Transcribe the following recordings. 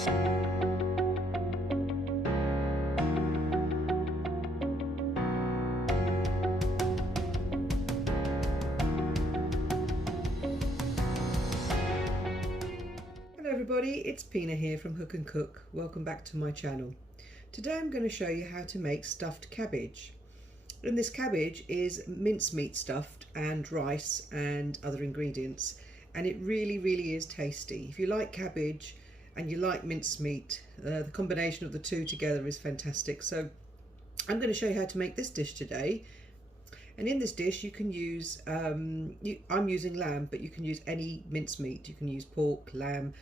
Everybody, it's Pina here from Hook and Cook. Welcome back to my channel. Today I'm going to show you how to make stuffed cabbage. And this cabbage is mincemeat stuffed and rice and other ingredients, and it really is tasty. If you like cabbage and you like mincemeat, the combination of the two together is fantastic. So I'm going to show you how to make this dish today. And in this dish you can use, I'm using lamb, but you can use any mincemeat. You can use pork, lamb,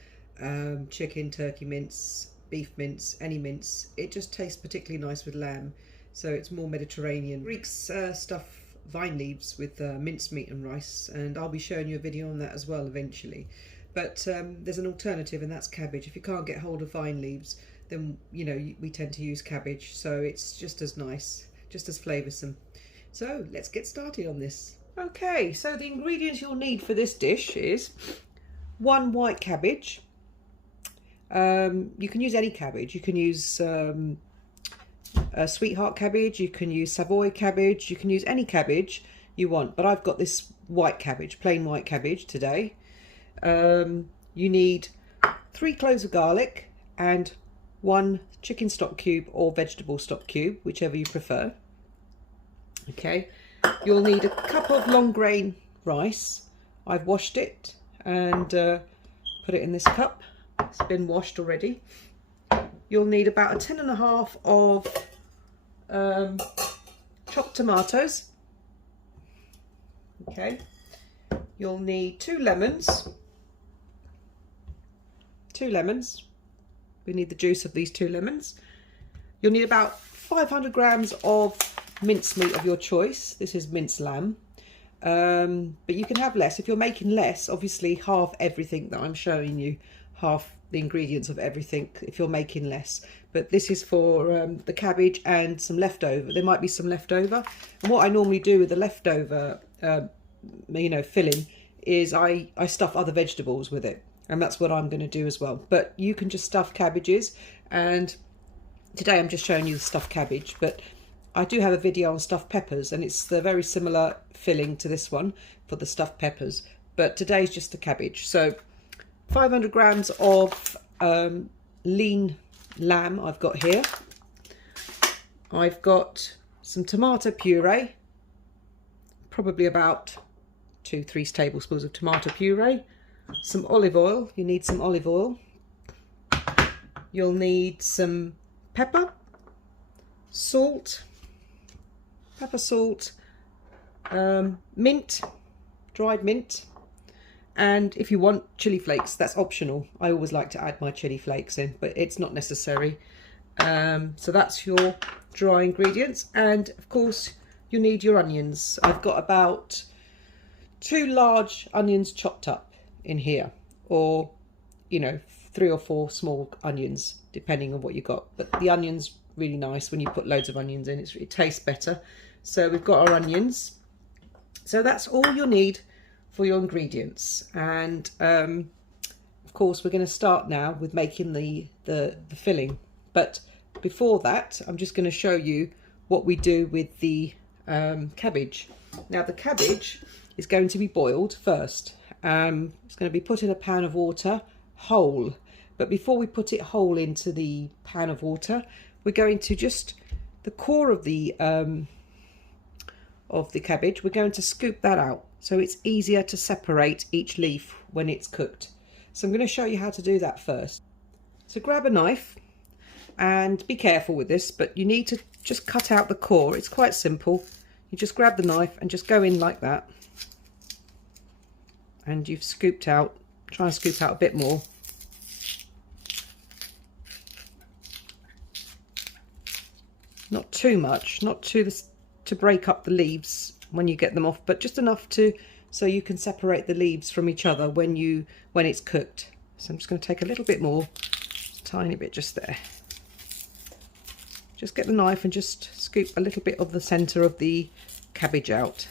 chicken, turkey mince, beef mince, any mince. It just tastes particularly nice with lamb, so it's more Mediterranean. Greeks stuff vine leaves with mincemeat and rice, and I'll be showing you a video on that as well eventually. But there's an alternative, and that's cabbage. If you can't get hold of vine leaves, then you know we tend to use cabbage, so it's just as nice, just as flavoursome. So let's get started on this. Okay, so the ingredients you'll need for this dish is 1 white cabbage. You can use any cabbage. You can use sweetheart cabbage, you can use savoy cabbage, you can use any cabbage you want, but I've got this white cabbage, plain white cabbage today. You need 3 cloves of garlic and 1 chicken stock cube or vegetable stock cube, whichever you prefer. Okay, you'll need a cup of long grain rice. I've washed it and put it in this cup. It's been washed already. You'll need about a tin and a half of chopped tomatoes. Okay, you'll need 2 lemons. 2 lemons. We need the juice of these 2 lemons. You'll need about 500 grams of mincemeat of your choice. This is minced lamb, but you can have less. If you're making less, obviously half everything that I'm showing you, half the ingredients of everything if you're making less. But this is for the cabbage and some leftover. There might be some leftover, and what I normally do with the leftover filling is I stuff other vegetables with it, and that's what I'm going to do as well. But you can just stuff cabbages, and today I'm just showing you the stuffed cabbage, but I do have a video on stuffed peppers, and it's the very similar filling to this one for the stuffed peppers, but today's just the cabbage. So 500 grams of lean lamb I've got here. I've got some tomato puree, probably about 2-3 tablespoons of tomato puree. Some olive oil, you need some olive oil. You'll need some pepper, salt, mint, dried mint, and if you want chili flakes, that's optional. I always like to add my chili flakes in, but it's not necessary. So that's your dry ingredients, and of course you need your onions. I've got about 2 large onions chopped up in here, or 3 or 4 small onions depending on what you got, but the onions really nice when you put loads of onions in. It tastes better. So we've got our onions. So that's all you'll need for your ingredients, and of course we're going to start now with making the filling. But before that, I'm just going to show you what we do with the cabbage. Now the cabbage is going to be boiled first. It's going to be put in a pan of water whole, but before we put it whole into the pan of water, we're going to just the core of the cabbage, we're going to scoop that out so it's easier to separate each leaf when it's cooked. So I'm going to show you how to do that first. So grab a knife, and be careful with this, but you need to just cut out the core. It's quite simple. You just grab the knife and just go in like that, and you've scooped out. Try and scoop out a bit more. Not too much, not to break up the leaves when you get them off, but just enough so you can separate the leaves from each other when it's cooked. So I'm just going to take a little bit more, tiny bit just there. Just get the knife and just scoop a little bit of the centre of the cabbage out.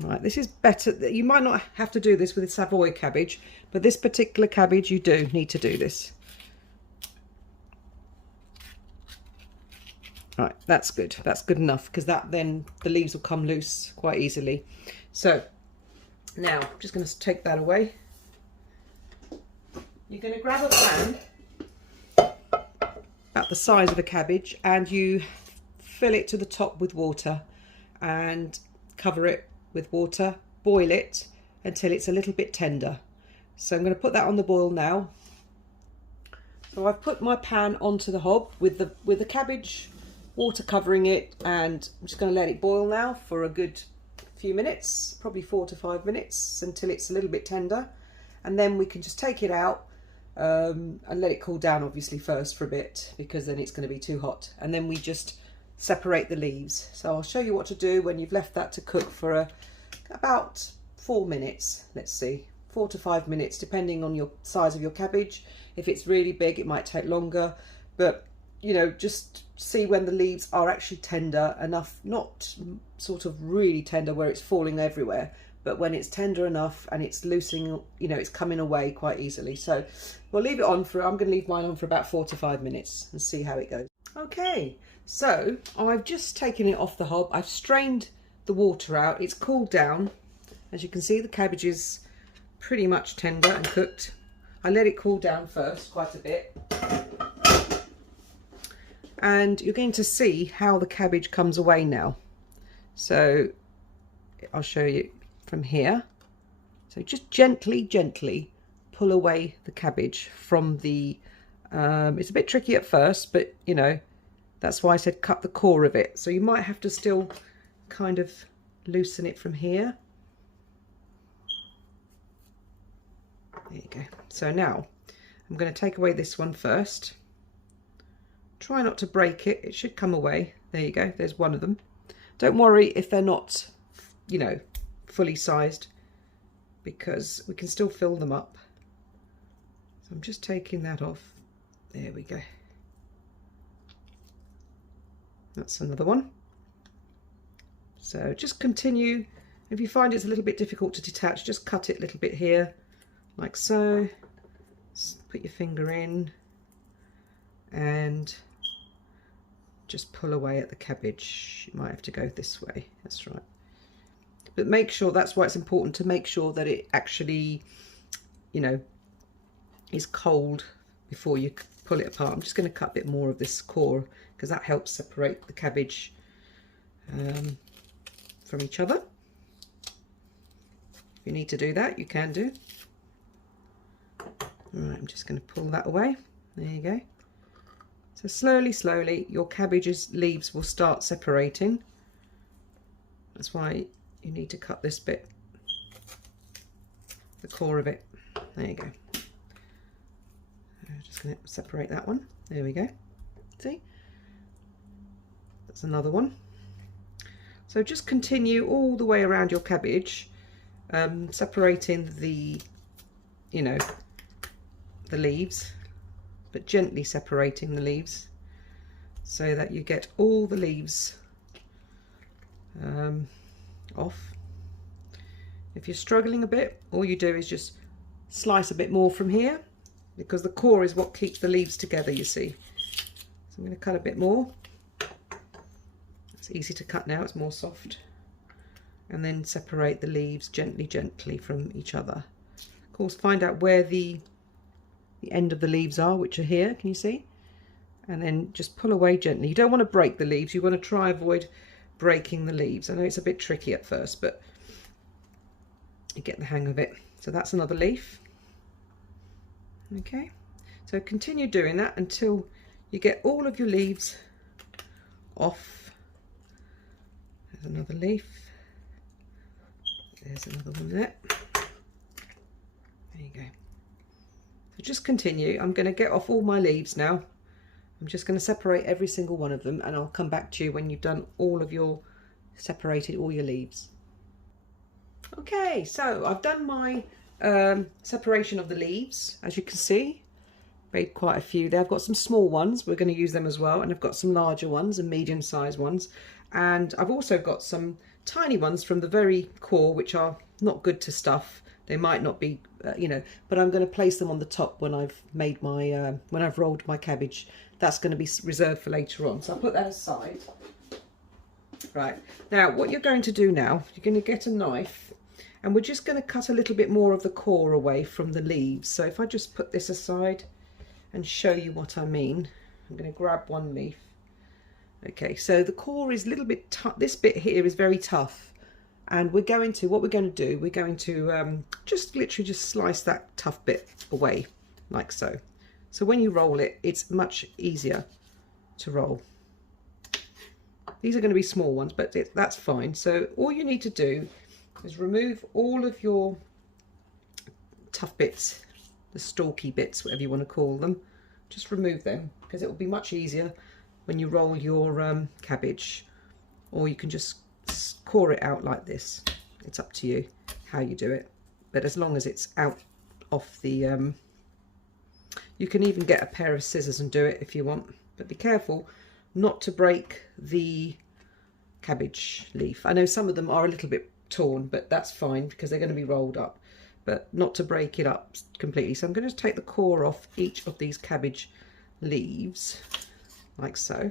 Right, this is better. You might not have to do this with a Savoy cabbage, But this particular cabbage, you do need to do this. Right, that's good. That's good enough, because then the leaves will come loose quite easily. So now I'm just going to take that away. You're going to grab a pan about the size of a cabbage, and you fill it to the top with water and cover it with water. Boil it until it's a little bit tender. So I'm going to put that on the boil now. So I've put my pan onto the hob with the cabbage, water covering it, and I'm just going to let it boil now for a good few minutes, probably 4 to 5 minutes, until it's a little bit tender, and then we can just take it out and let it cool down, obviously, first for a bit, because then it's going to be too hot, and then we just separate the leaves. So I'll show you what to do when you've left that to cook for about 4 minutes. Let's see, 4 to 5 minutes, depending on your size of your cabbage. If it's really big, it might take longer, but you know, just see when the leaves are actually tender enough, not sort of really tender where it's falling everywhere, but when it's tender enough and it's loosening, you know, it's coming away quite easily. So we'll leave it on for, I'm going to leave mine on for about 4 to 5 minutes and see how it goes. Okay, so I've just taken it off the hob. I've strained the water out. It's cooled down. As you can see, the cabbage is pretty much tender and cooked. I let it cool down first quite a bit. And you're going to see how the cabbage comes away now. So I'll show you from here. So just gently pull away the cabbage from the, it's a bit tricky at first, but you know, that's why I said cut the core of it. So you might have to still kind of loosen it from here. There you go. So now I'm going to take away this one first. Try not to break it. It should come away. There you go. There's one of them. Don't worry if they're not, you know, fully sized, because we can still fill them up. So I'm just taking that off. There we go. That's another one. So just continue. If you find it's a little bit difficult to detach, just cut it a little bit here, like so. Just put your finger in and just pull away at the cabbage. You might have to go this way. That's right. But make sure, that's why it's important to make sure that it actually, you know, is cold before you pull it apart. I'm just going to cut a bit more of this core because that helps separate the cabbage from each other. If you need to do that, you can do. Alright, I'm just going to pull that away. There you go. So slowly, your cabbage's leaves will start separating. That's why you need to cut this bit, the core of it. There you go. I'm just going to separate that one. There we go. See? That's another one. So just continue all the way around your cabbage, separating the, you know, the leaves, but gently separating the leaves so that you get all the leaves off. If you're struggling a bit, all you do is just slice a bit more from here, because the core is what keeps the leaves together, you see. So I'm going to cut a bit more. It's easy to cut now, it's more soft. And then separate the leaves gently from each other. Of course, find out where the end of the leaves are, which are here, can you see? And then just pull away gently. You don't want to break the leaves, you want to try avoid breaking the leaves. I know it's a bit tricky at first, but you get the hang of it. So that's another leaf. Okay, so continue doing that until you get all of your leaves off. There's another leaf. There's another one there. There you go. So just continue. I'm going to get off all my leaves now. I'm just going to separate every single one of them, and I'll come back to you when you've done all of your, separated all your leaves. Okay, so I've done my separation of the leaves. As you can see, made quite a few there. I've got some small ones, we're going to use them as well, and I've got some larger ones and medium-sized ones, and I've also got some tiny ones from the very core, which are not good to stuff. They might not be, you know, but I'm going to place them on the top when I've made my, when I've rolled my cabbage. That's going to be reserved for later on. So I'll put that aside. Right, now what you're going to do now, you're going to get a knife and we're just going to cut a little bit more of the core away from the leaves. So if I just put this aside and show you what I mean, I'm going to grab one leaf. Okay, so the core is a little bit tough. This bit here is very tough, and what we're going to do, we're going to just literally just slice that tough bit away like so. So when you roll it, it's much easier to roll. These are going to be small ones, but that's fine. So all you need to do is remove all of your tough bits, the stalky bits, whatever you want to call them. Just remove them, because it will be much easier when you roll your cabbage, or you can just core it out like this. It's up to you how you do it, but as long as it's out off the you can even get a pair of scissors and do it if you want, but be careful not to break the cabbage leaf. I know some of them are a little bit torn, but that's fine because they're going to be rolled up, but not to break it up completely. So I'm going to take the core off each of these cabbage leaves like so.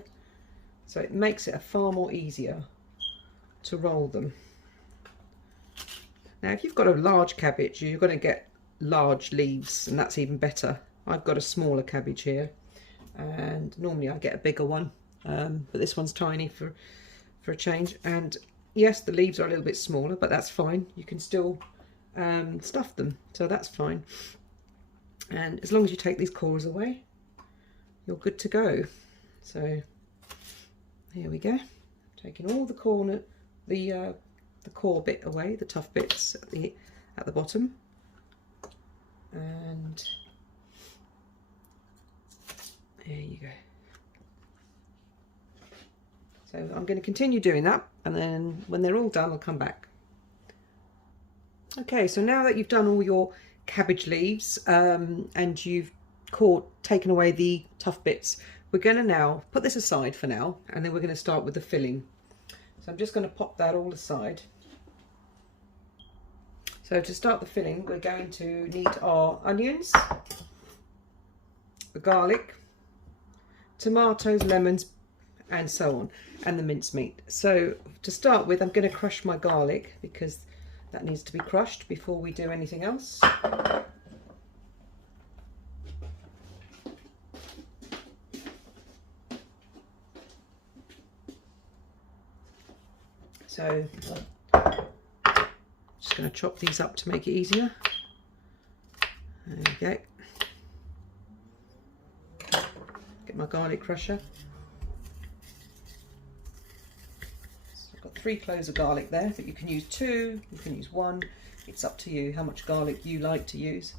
So it makes it far more easier to roll them. Now if you've got a large cabbage, you're going to get large leaves, and that's even better. I've got a smaller cabbage here, and normally I get a bigger one. But this one's tiny for a change, and yes, the leaves are a little bit smaller, but that's fine. You can still stuff them, so that's fine. And as long as you take these cores away, you're good to go. So here we go, taking all the core bit away, the tough bits at the bottom, and there you go. So I'm going to continue doing that, and then when they're all done, I'll come back. Okay, so now that you've done all your cabbage leaves and you've taken away the tough bits, we're going to now put this aside for now, and then we're going to start with the filling. So I'm just going to pop that all aside. So to start the filling, we're going to need our onions, the garlic, tomatoes, lemons, and so on, and the mincemeat. So to start with, I'm going to crush my garlic because that needs to be crushed before we do anything else. So just going to chop these up to make it easier. There we go. Get my garlic crusher. I've got 3 cloves of garlic there, but you can use 2, you can use 1. It's up to you how much garlic you like to use.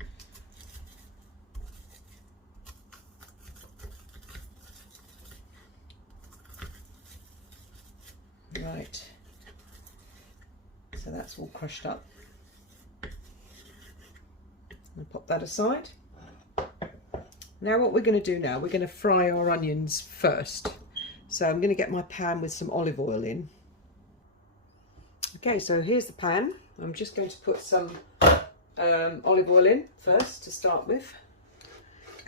Right. So that's all crushed up. I'll pop that aside. Now what we're going to do now, we're going to fry our onions first. So I'm going to get my pan with some olive oil in. Okay, so here's the pan. I'm just going to put some olive oil in first to start with.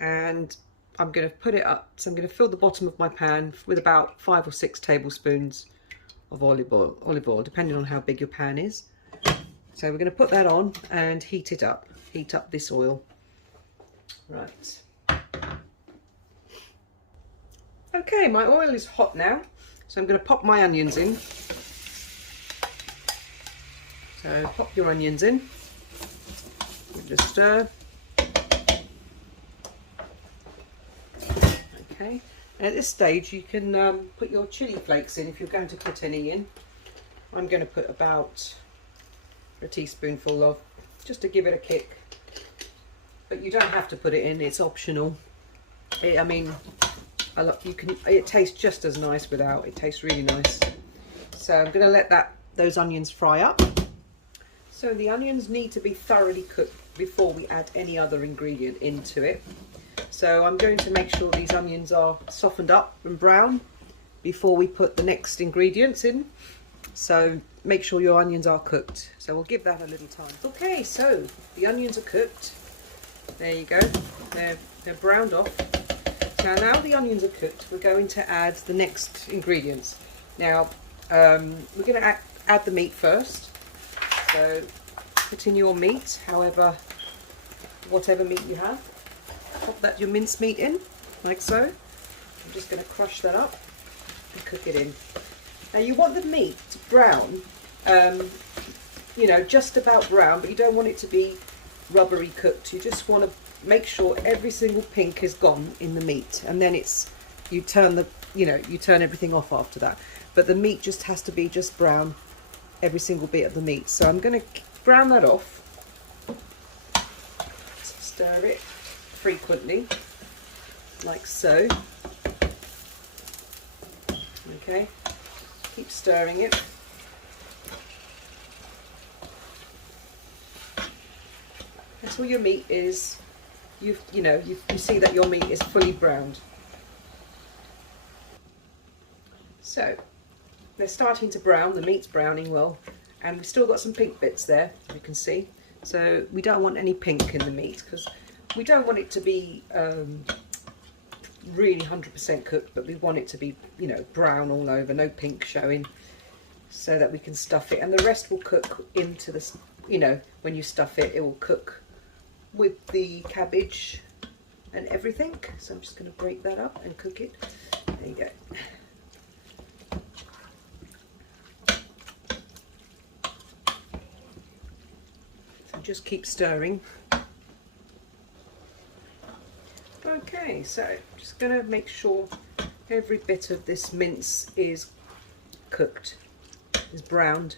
And I'm going to put it up. So I'm going to fill the bottom of my pan with about 5 or 6 tablespoons of olive oil, depending on how big your pan is. So we're going to put that on and heat it up. Heat up this oil. Right. Okay, my oil is hot now, so I'm going to pop my onions in. So pop your onions in. Just stir. Okay. And at this stage, you can put your chilli flakes in if you're going to put any in. I'm going to put about a teaspoonful of, just to give it a kick. But you don't have to put it in; it's optional. I mean, it tastes just as nice without. It tastes really nice. So I'm going to let those onions fry up. So the onions need to be thoroughly cooked before we add any other ingredient into it. So I'm going to make sure these onions are softened up and brown before we put the next ingredients in. So make sure your onions are cooked. So we'll give that a little time. Okay, so the onions are cooked. There you go. They're browned off. Now the onions are cooked, we're going to add the next ingredients. Now we're going to add the meat first. So put in your meat, whatever meat you have. Pop your mince meat in, like so. I'm just going to crush that up and cook it in. Now you want the meat to brown, you know, just about brown, but you don't want it to be rubbery cooked. You just want to make sure every single pink is gone in the meat, and then you turn everything off after that. But the meat just has to be just brown, every single bit of the meat. So I'm going to brown that off. Stir it frequently, like so. Okay, keep stirring it. Until your meat is, you see that your meat is fully browned. So they're starting to brown, the meat's browning well, and we've still got some pink bits there, you can see. So we don't want any pink in the meat, because we don't want it to be really 100% cooked, but we want it to be, you know, brown all over, no pink showing, so that we can stuff it. And the rest will cook into this, you know, when you stuff it, it will cook with the cabbage and everything. So I'm just going to break that up and cook it. There you go. So just keep stirring. Okay, so I'm just going to make sure every bit of this mince is cooked, is browned.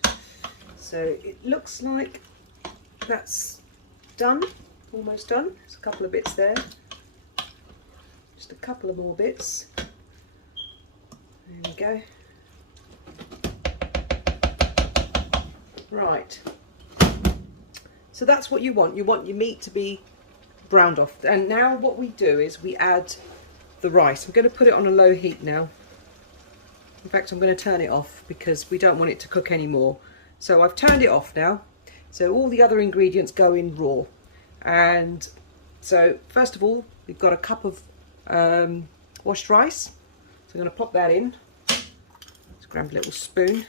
So it looks like that's done, almost done. There's a couple of bits there, just a couple of more bits. There we go. Right, so that's what you want. You want your meat to be browned off. And now what we do is we add the rice. I'm going to put it on a low heat now. In fact, I'm going to turn it off because we don't want it to cook anymore. So I've turned it off now. So all the other ingredients go in raw. And so first of all, we've got a cup of washed rice. So I'm going to pop that in. Let's grab a little spoon.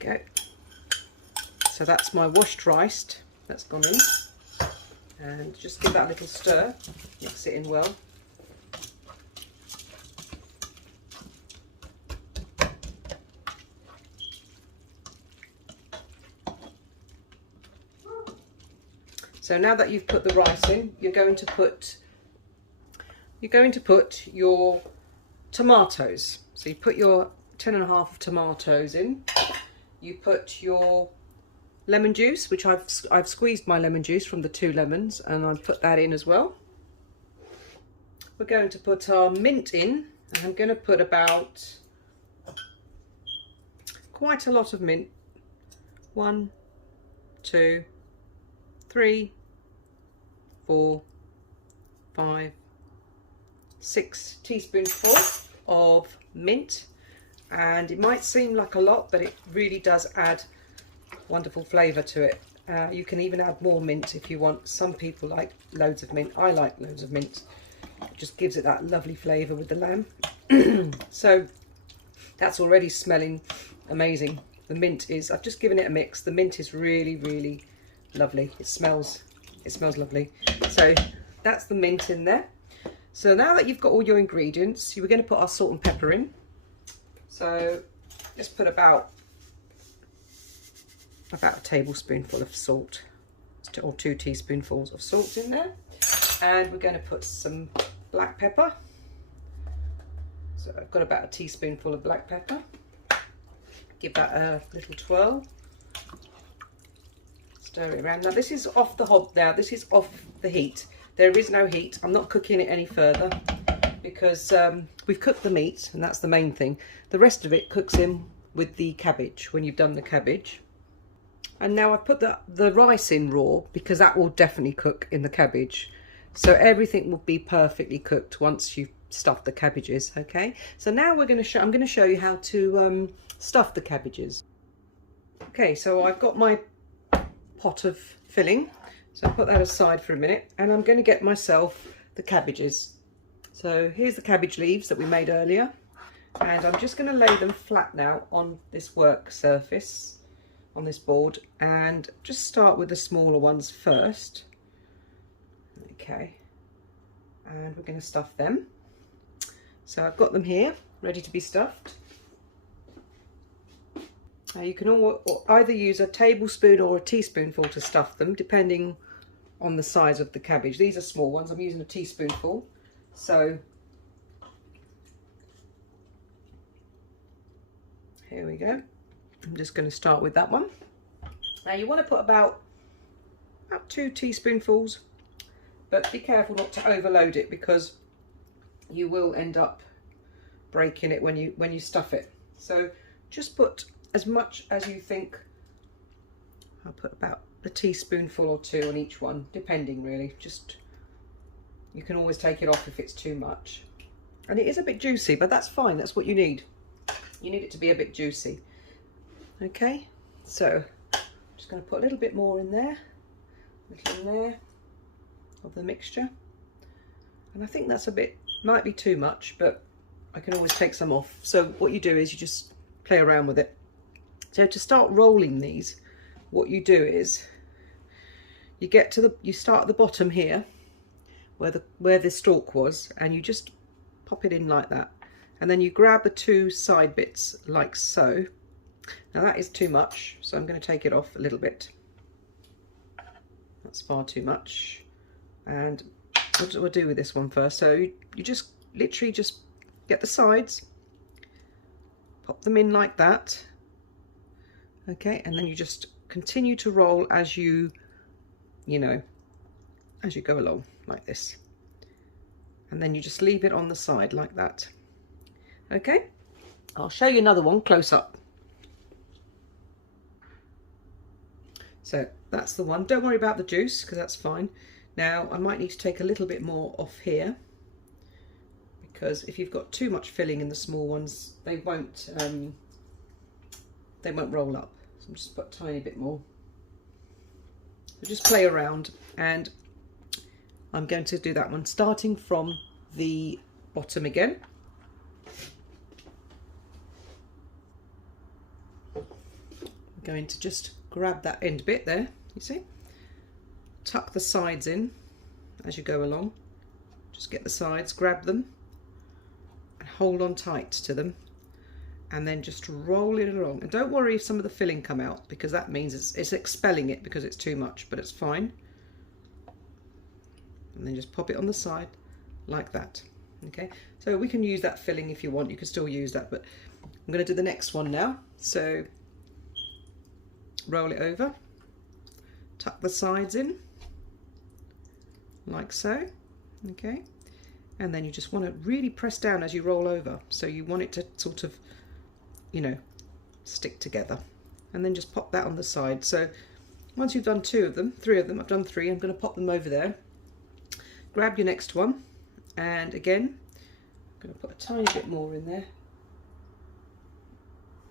Go. So that's my washed rice that's gone in, and just give that a little stir, mix it in well. So now that you've put the rice in, you're going to put your tomatoes. So you put your 10.5 tomatoes in. You put your lemon juice, which I've squeezed my lemon juice from the 2 lemons, and I've put that in as well. We're going to put our mint in, and I'm going to put about quite a lot of mint. 1, 2, 3, 4, 5, 6 teaspoonfuls of mint. And it might seem like a lot, but it really does add wonderful flavour to it. You can even add more mint if you want. Some people like loads of mint. I like loads of mint. It just gives it that lovely flavour with the lamb. So that's already smelling amazing. The mint is, I've just given it a mix. The mint is really, really lovely. It smells lovely. So that's the mint in there. So now that you've got all your ingredients, we're going to put our salt and pepper in. So just put about a tablespoonful of salt, or 2 teaspoonfuls of salt in there. And we're going to put some black pepper. So I've got about a teaspoonful of black pepper. Give that a little twirl. Stir it around. Now this is off the hob now. This is off the heat. There is no heat. I'm not cooking it any further because we've cooked the meat, and that's the main thing. The rest of it cooks in with the cabbage when you've done the cabbage. And now I've put the rice in raw because that will definitely cook in the cabbage. So everything will be perfectly cooked once you've stuffed the cabbages. Okay, so now I'm going to show you how to stuff the cabbages. Okay, so I've got my pot of filling, so I'll put that aside for a minute, and I'm going to get myself the cabbages. So here's the cabbage leaves that we made earlier, and I'm just going to lay them flat now on this work surface, on this board, and just start with the smaller ones first. Okay, and we're going to stuff them. So I've got them here ready to be stuffed. Now you can either use a tablespoon or a teaspoonful to stuff them, depending on the size of the cabbage. These are small ones, I'm using a teaspoonful. So here we go. I'm just going to start with that one. Now you want to put about 2 teaspoonfuls, but be careful not to overload it, because you will end up breaking it when you stuff it. So just put as much as you think. I'll put about a teaspoonful or 2 on each one, depending really. Just, you can always take it off if it's too much. And it is a bit juicy, but that's fine. That's what you need. You need it to be a bit juicy. Okay, so I'm just going to put a little bit more in there, a little in there of the mixture. And I think that's a bit, might be too much, but I can always take some off. So what you do is you just play around with it. So to start rolling these, what you do is you start at the bottom here where the stalk was, and you just pop it in like that, and then you grab the 2 side bits like so. Now that is too much, so I'm going to take it off a little bit. That's far too much. And what we'll do with this one first, so you just literally just get the sides, pop them in like that. Okay, and then you just continue to roll as you go along like this, and then you just leave it on the side like that. Okay, I'll show you another one close up. So that's the one. Don't worry about the juice, because that's fine. Now I might need to take a little bit more off here, because if you've got too much filling in the small ones, they won't roll up. So I'm just put a tiny bit more. So just play around, and I'm going to do that one starting from the bottom again. I'm going to just grab that end bit there, you see, tuck the sides in as you go along. Just get the sides, grab them and hold on tight to them, and then just roll it along. And don't worry if some of the filling come out, because that means it's expelling it because it's too much, but it's fine. And then just pop it on the side like that. Okay, so we can use that filling if you want, you can still use that, but I'm going to do the next one now. So roll it over, tuck the sides in like so. Okay, and then you just want to really press down as you roll over, so you want it to sort of, stick together, and then just pop that on the side. So once you've done 3 of them, I've done 3, I'm going to pop them over there. Grab your next one, and again I'm going to put a tiny bit more in there.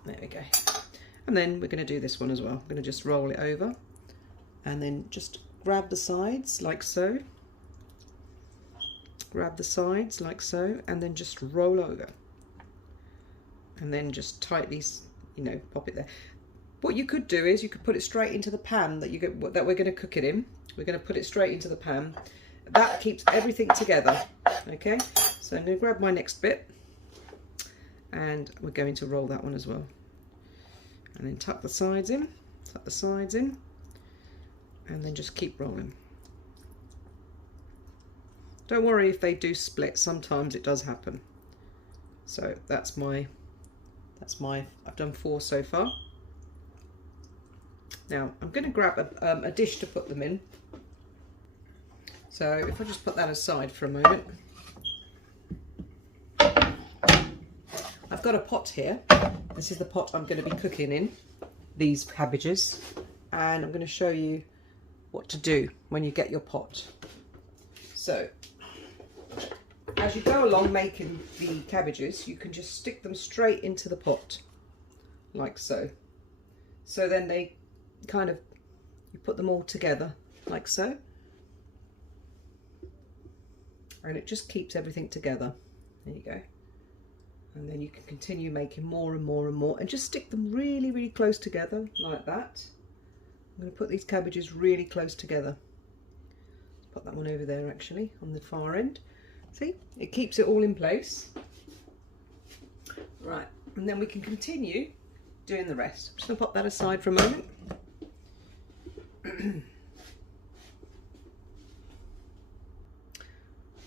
There we go. And then we're going to do this one as well. I'm going to just roll it over, and then just grab the sides like so, grab the sides like so, and then just roll over, and then just tightly, pop it there. What you could do is you could put it straight into the pan that we're going to cook it in. We're going to put it straight into the pan. That keeps everything together. Okay, so I'm going to grab my next bit, and we're going to roll that one as well, and then tuck the sides in, and then just keep rolling. Don't worry if they do split, sometimes it does happen. So that's my I've done 4 so far. Now I'm going to grab a dish to put them in. So if I just put that aside for a moment, I've got a pot here. This is the pot I'm going to be cooking in these cabbages, and I'm going to show you what to do when you get your pot. So as you go along making the cabbages, you can just stick them straight into the pot, like so. So then they kind of, you put them all together, like so. And it just keeps everything together. There you go. And then you can continue making more and more and more, and just stick them really, really close together, like that. I'm going to put these cabbages really close together. Put that one over there actually, on the far end. See, it keeps it all in place. Right, and then we can continue doing the rest. I'm just going to pop that aside for a moment.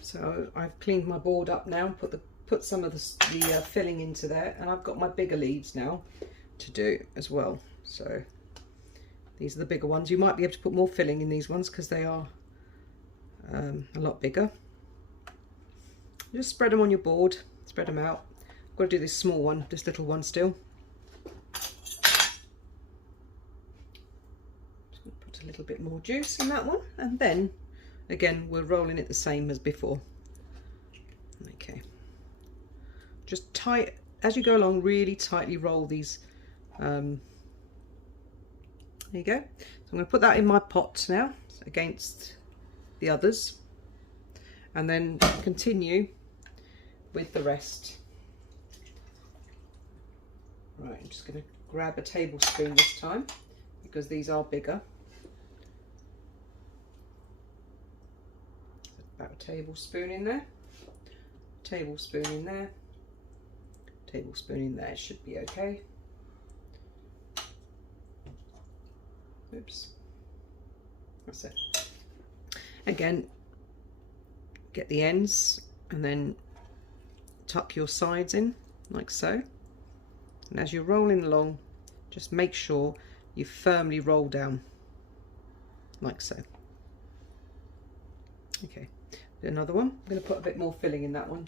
So I've cleaned my board up now, put some of the filling into there, and I've got my bigger leaves now to do as well. So these are the bigger ones. You might be able to put more filling in these ones because they are a lot bigger. Just spread them on your board, spread them out. I've got to do this small one, this little one still. Just going to put a little bit more juice in that one, and then again we're rolling it the same as before. Okay. Just tight, as you go along, really tightly roll these. There you go. So I'm going to put that in my pot now against the others, and then continue with the rest. Right, I'm just going to grab a tablespoon this time because these are bigger. About a tablespoon in there, tablespoon in there, tablespoon in there. It should be okay. Oops, that's it. Again, get the ends and then tuck your sides in like so. And as you're rolling along, just make sure you firmly roll down like so. Okay, another one. I'm going to put a bit more filling in that one.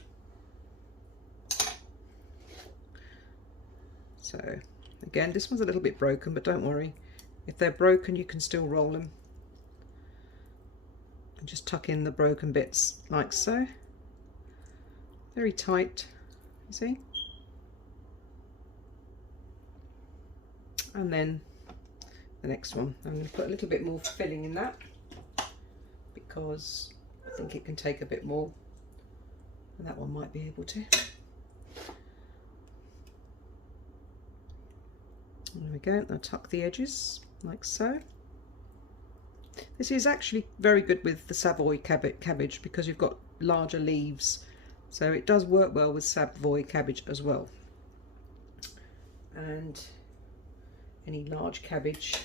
So again, this one's a little bit broken, but don't worry. If they're broken, you can still roll them. And just tuck in the broken bits like so. Very tight, you see? And then the next one, I'm going to put a little bit more filling in that because I think it can take a bit more, and that one might be able to. There we go. I'll tuck the edges like so. This is actually very good with the Savoy cabbage because you've got larger leaves, so it does work well with Savoy cabbage as well. And any large cabbage,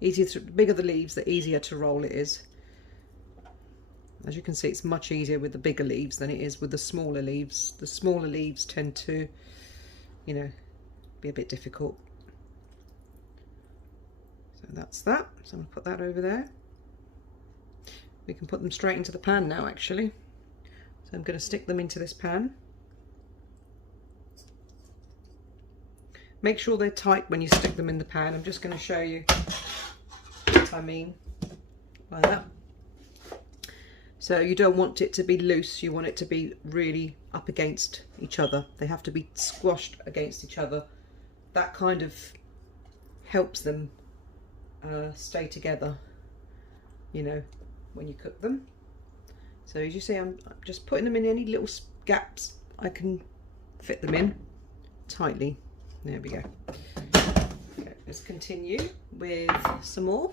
the bigger the leaves, the easier to roll it is. As you can see, it's much easier with the bigger leaves than it is with the smaller leaves. The smaller leaves tend to, you know, be a bit difficult. So that's that. So I'm going to put that over there. We can put them straight into the pan now actually. So I'm going to stick them into this pan. Make sure they're tight when you stick them in the pan. I'm just going to show you what I mean by that. So you don't want it to be loose, you want it to be really up against each other. They have to be squashed against each other. That kind of helps them stay together, you know, when you cook them. So as you see, I'm just putting them in any little gaps I can fit them in tightly. There we go. Okay, let's continue with some more.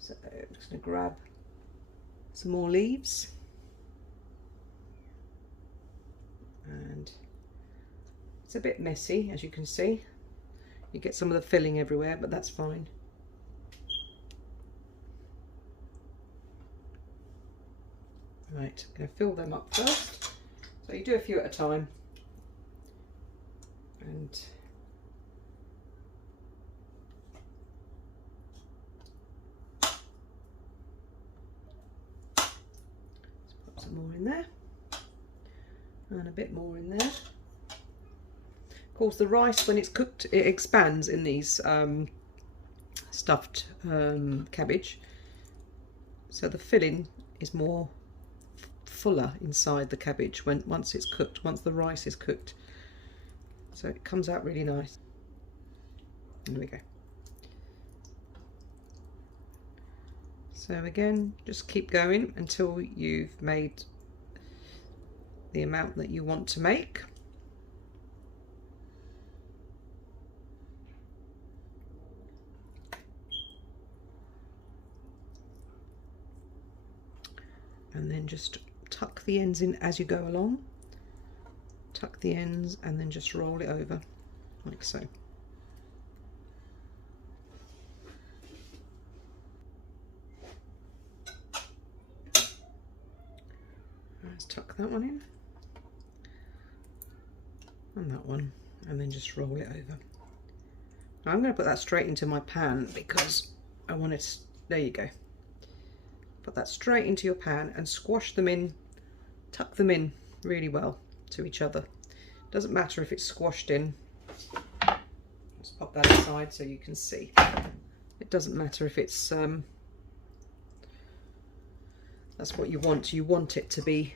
So I'm just going to grab some more leaves, and it's a bit messy as you can see. You get some of the filling everywhere, but that's fine. Right, I'm going to fill them up first. So you do a few at a time. And let's put some more in there, and a bit more in there. Of course, the rice, when it's cooked, it expands in these stuffed cabbage, so the filling is more fuller inside the cabbage once it's cooked, once the rice is cooked. So it comes out really nice. There we go. So again, just keep going until you've made the amount that you want to make. And then just tuck the ends in as you go along. Tuck the ends and then just roll it over like so. Let's tuck that one in and that one, and then just roll it over. Now I'm going to put that straight into my pan because I want it. There you go. Put that straight into your pan and squash them in, tuck them in really well to each other. Doesn't matter if it's squashed in. Let's pop that aside so you can see. It doesn't matter if it's that's what you want. You want it to be,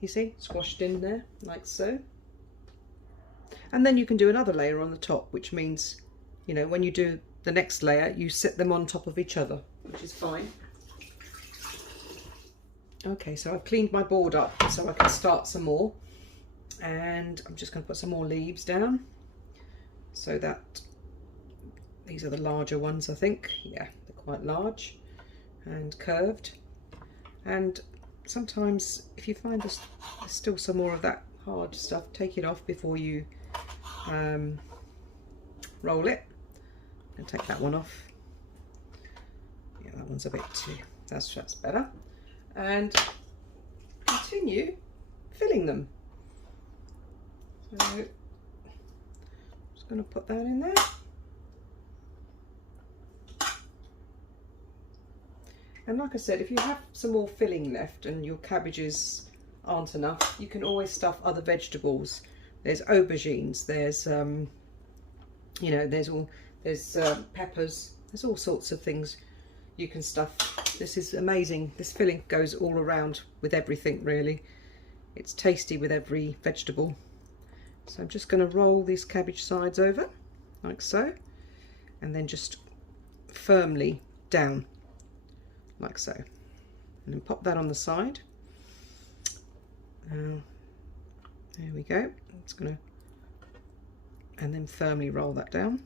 you see, squashed in there like so. And then you can do another layer on the top, which means, you know, when you do the next layer, you set them on top of each other, which is fine. Okay, so I've cleaned my board up so I can start some more, and I'm just going to put some more leaves down so that these are the larger ones, I think. Yeah, they're quite large and curved. And sometimes if you find there's still some more of that hard stuff, take it off before you roll it, and take that one off. Yeah, that one's a bit too, that's better. And continue filling them. So I'm just going to put that in there. And like I said, if you have some more filling left and your cabbages aren't enough, you can always stuff other vegetables. There's aubergines, there's you know, there's peppers, there's all sorts of things you can stuff. This is amazing. This filling goes all around with everything really. It's tasty with every vegetable. So I'm just going to roll these cabbage sides over like so, and then just firmly down like so, and then pop that on the side. There we go. It's going to, and then firmly roll that down.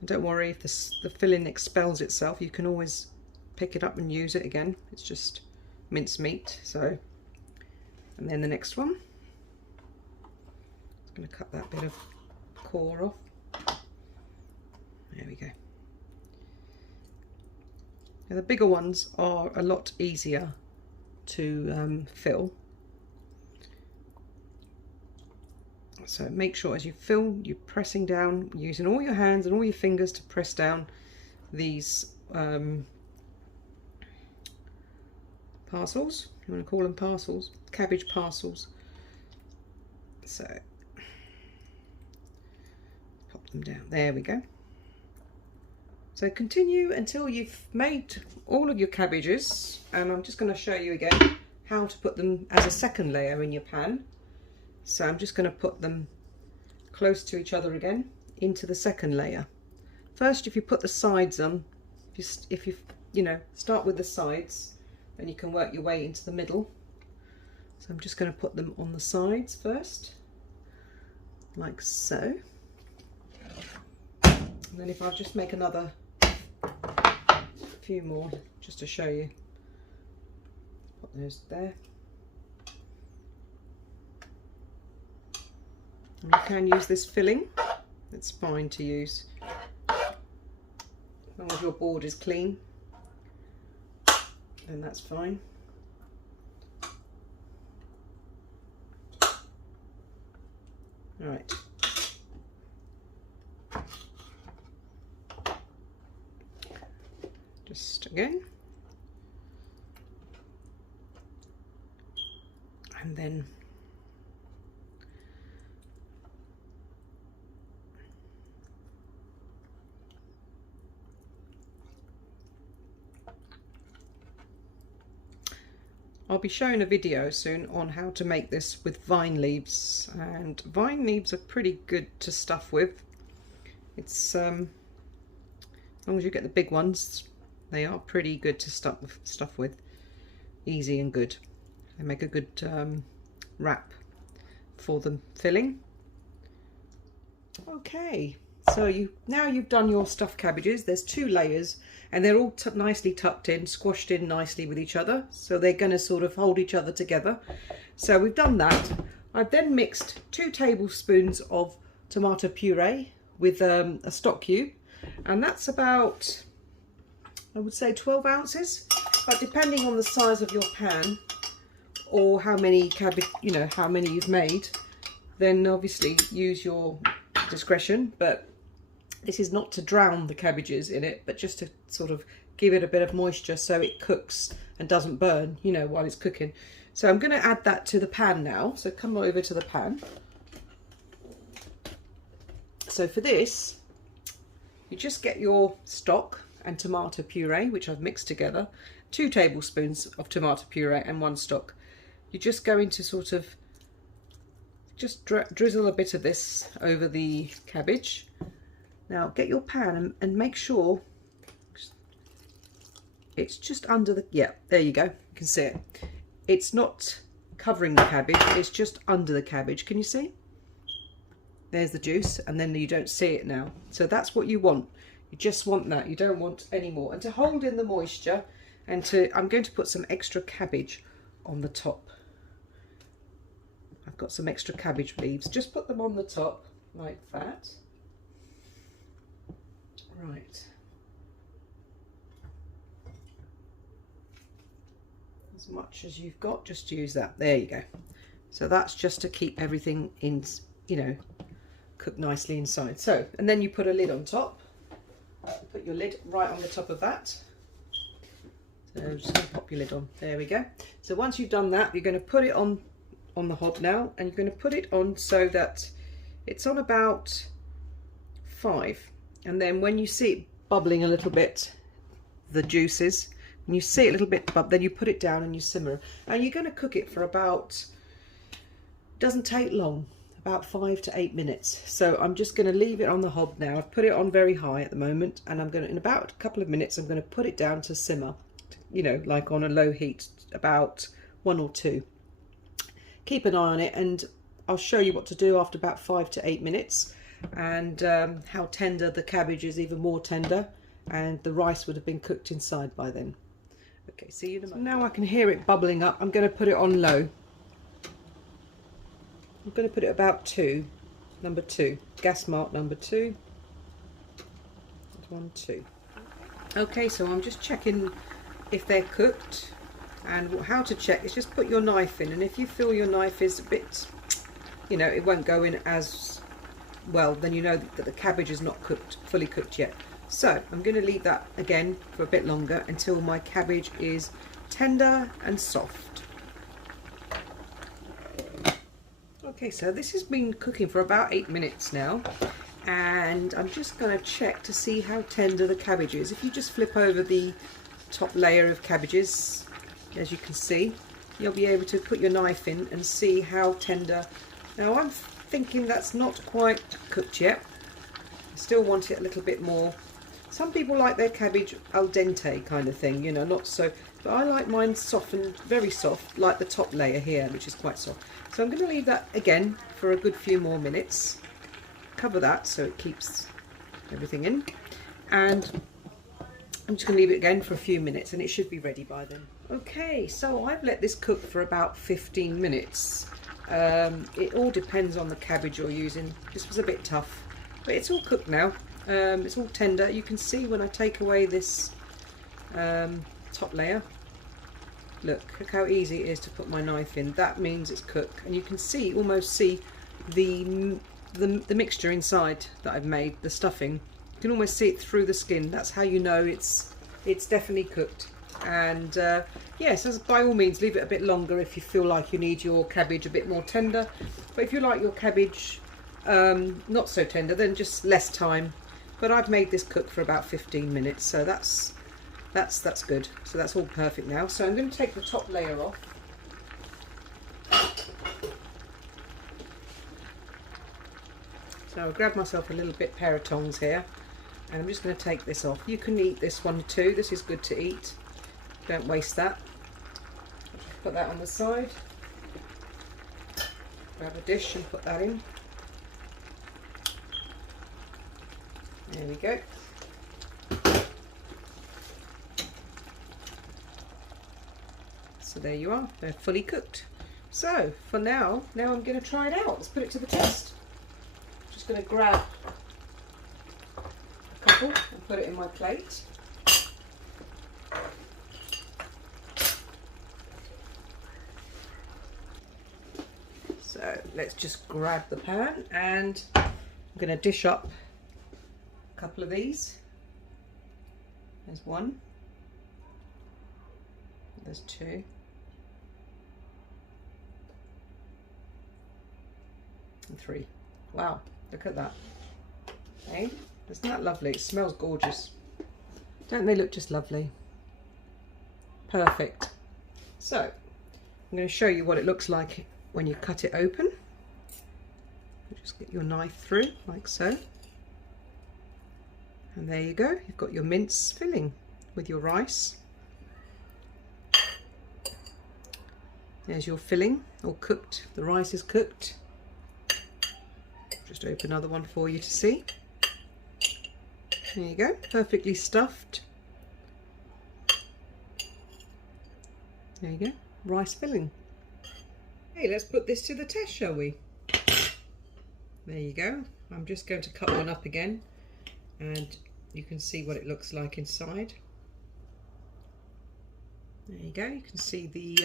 And don't worry if the filling expels itself, you can always pick it up and use it again. It's just mince meat. So, and then the next one, I'm going to cut that bit of core off. There we go. Now the bigger ones are a lot easier to fill. So make sure as you fill, you're pressing down, using all your hands and all your fingers to press down these parcels. You want to call them parcels? Cabbage parcels. So pop them down. There we go. So continue until you've made all of your cabbages, and I'm just going to show you again how to put them as a second layer in your pan. So I'm just going to put them close to each other again into the second layer. First, if you put the sides on, if you know, start with the sides, then you can work your way into the middle. So I'm just going to put them on the sides first, like so. And then if I just make another few more just to show you, put those there. And you can use this filling, it's fine to use as long as your board is clean, then that's fine. Alright, just again, and then I'll be showing a video soon on how to make this with vine leaves, and vine leaves are pretty good to stuff with. It's as long as you get the big ones, they are pretty good to stuff with. Easy and good. They make a good wrap for the filling. Okay, so now you've done your stuffed cabbages. There's 2 layers and they're all nicely tucked in, squashed in nicely with each other, so they're going to sort of hold each other together. So we've done that. I've then mixed 2 tablespoons of tomato puree with a stock cube, and that's about, I would say, 12 ounces, but depending on the size of your pan or how many cabbage, you know, how many you've made, then obviously use your discretion. But this is not to drown the cabbages in it, but just to sort of give it a bit of moisture so it cooks and doesn't burn, you know, while it's cooking. So I'm going to add that to the pan now. So come over to the pan. So for this, you just get your stock and tomato puree, which I've mixed together, 2 tablespoons of tomato puree and 1 stock. You're just going to sort of just drizzle a bit of this over the cabbage. Now get your pan and make sure it's just under the, yeah, there you go, you can see it. It's not covering the cabbage, it's just under the cabbage. Can you see? There's the juice, and then you don't see it now. So that's what you want. You just want that, you don't want any more. And to hold in the moisture, and I'm going to put some extra cabbage on the top. I've got some extra cabbage leaves. Just put them on the top like that. Right. As much as you've got, just use that. There you go. So that's just to keep everything in, you know, cooked nicely inside. So, and then you put a lid on top. Put your lid right on the top of that. So just going to pop your lid on. There we go. So once you've done that, you're going to put it on the hob now, and you're going to put it on so that it's on about 5. And then when you see it bubbling a little bit, the juices, when you see it a little bit bubble, then you put it down and you simmer. And you're going to cook it for about, doesn't take long, about 5 to 8 minutes. So I'm just going to leave it on the hob now. I've put it on very high at the moment, and I'm going to, in about a couple of minutes, I'm going to put it down to simmer, you know, like on a low heat, about 1 or 2. Keep an eye on it, and I'll show you what to do after about 5 to 8 minutes. And how tender the cabbage is, even more tender, and the rice would have been cooked inside by then. Okay, see you in a moment. So now I can hear it bubbling up. I'm going to put it on low. I'm going to put it about 2, number 2, gas mark number 2. 1, 2. Okay, so I'm just checking if they're cooked, and how to check is just put your knife in, and if you feel your knife is a bit, you know, it won't go in as well, then you know that the cabbage is not cooked, fully cooked yet. So I'm going to leave that again for a bit longer until my cabbage is tender and soft. Okay, so this has been cooking for about 8 minutes now, and I'm just going to check to see how tender the cabbage is. If you just flip over the top layer of cabbages, as you can see, you'll be able to put your knife in and see how tender. Now I'm thinking that's not quite cooked yet. I still want it a little bit more. Some people like their cabbage al dente kind of thing, you know, not so, but I like mine softened, very soft, like the top layer here, which is quite soft. So I'm going to leave that again for a good few more minutes. Cover that so it keeps everything in, and I'm just going to leave it again for a few minutes, and it should be ready by then. Okay, so I've let this cook for about 15 minutes. It all depends on the cabbage you're using. This was a bit tough, but it's all cooked now. It's all tender. You can see when I take away this top layer, look how easy it is to put my knife in. That means it's cooked, and you can see, almost see the mixture inside that I've made, the stuffing. You can almost see it through the skin. That's how you know it's definitely cooked. And yes, by all means leave it a bit longer if you feel like you need your cabbage a bit more tender, but if you like your cabbage not so tender, then just less time. But I've made this cook for about 15 minutes, so that's good. So that's all perfect now. So I'm going to take the top layer off. So I'll grab myself a little bit pair of tongs here, and I'm just going to take this off. You can eat this one too. This is good to eat. Don't waste that. Put that on the side. Grab a dish and put that in. There we go. So there you are, they're fully cooked. So for now I'm going to try it out. Let's put it to the test. Just going to grab a couple and put it in my plate. So let's just grab the pan, and I'm going to dish up a couple of these. There's one, there's two, and three. Wow, look at that. Hey, isn't that lovely? It smells gorgeous. Don't they look just lovely? Perfect. So I'm going to show you what it looks like when you cut it open. Just get your knife through like so, and there you go. You've got your mince filling with your rice. There's your filling, all cooked. The rice is cooked. Just open another one for you to see. There you go, perfectly stuffed. There you go, rice filling. Hey, let's put this to the test, shall we? There you go. I'm just going to cut one up again, and you can see what it looks like inside. There you go. You can see the,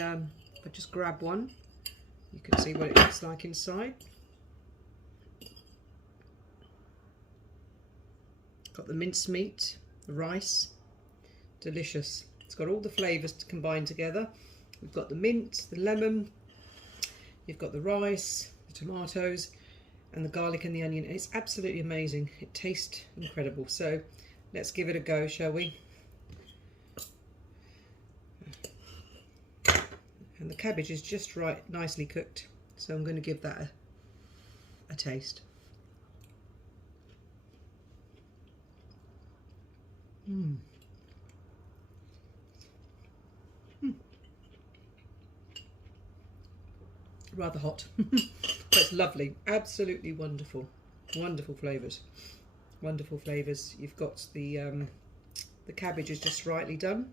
if I just grab one, you can see what it looks like inside. Got the minced meat, the rice, delicious. It's got all the flavours combined together. We've got the mint, the lemon, you've got the rice, the tomatoes, and the garlic and the onion. It's absolutely amazing. It tastes incredible. So let's give it a go, shall we? And the cabbage is just right, nicely cooked. So I'm going to give that a taste. Rather hot, but it's lovely. Absolutely wonderful, wonderful flavours. Wonderful flavours. You've got the cabbage is just rightly done.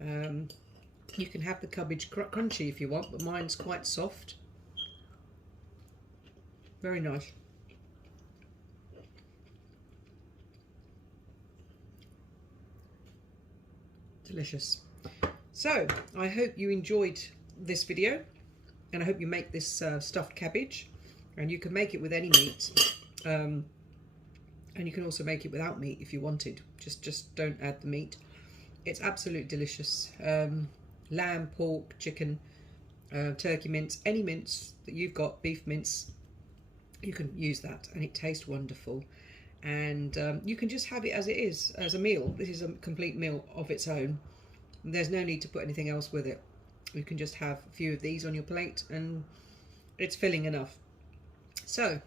You can have the cabbage crunchy if you want, but mine's quite soft. Very nice. Delicious. So I hope you enjoyed this video, and I hope you make this stuffed cabbage, and you can make it with any meat, and you can also make it without meat if you wanted. Just don't add the meat. It's absolutely delicious. Lamb, pork, chicken, turkey mince, any mince that you've got, beef mince, you can use that, and it tastes wonderful. And you can just have it as it is, as a meal. This is a complete meal of its own. There's no need to put anything else with it. You can just have a few of these on your plate, and it's filling enough. So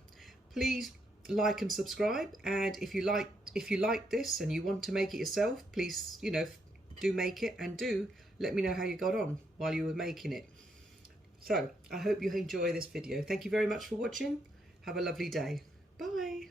please like and subscribe, and if you like this and you want to make it yourself, please, you know, do make it, and do let me know how you got on while you were making it. So I hope you enjoy this video. Thank you very much for watching. Have a lovely day. Bye.